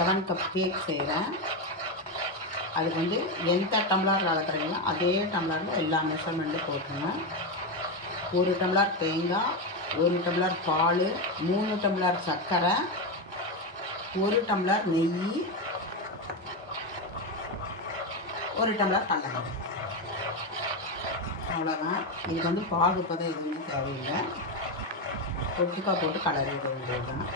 7 cup cake செய்கிறேன். அதுக்கு வந்து எந்த டம்ளர் அளக்குறீங்களோ அதே டம்ளரில் எல்லா மெஷர்மெண்ட்டும் போட்டுருங்க. 1 டம்ளர் தேங்காய், 1 டம்ளர் பால், 3 டம்ளர் சர்க்கரை, 1 டம்ளர் நெய், 1 டம்ளர் கடலெண்ணெய். அவ்வளோதான். இதுக்கு வந்து பாகுபதம் எதுவுமே தேவையில்லை. ஒட்டுக்காய் போட்டு கலரி விட வேண்டியது தான்.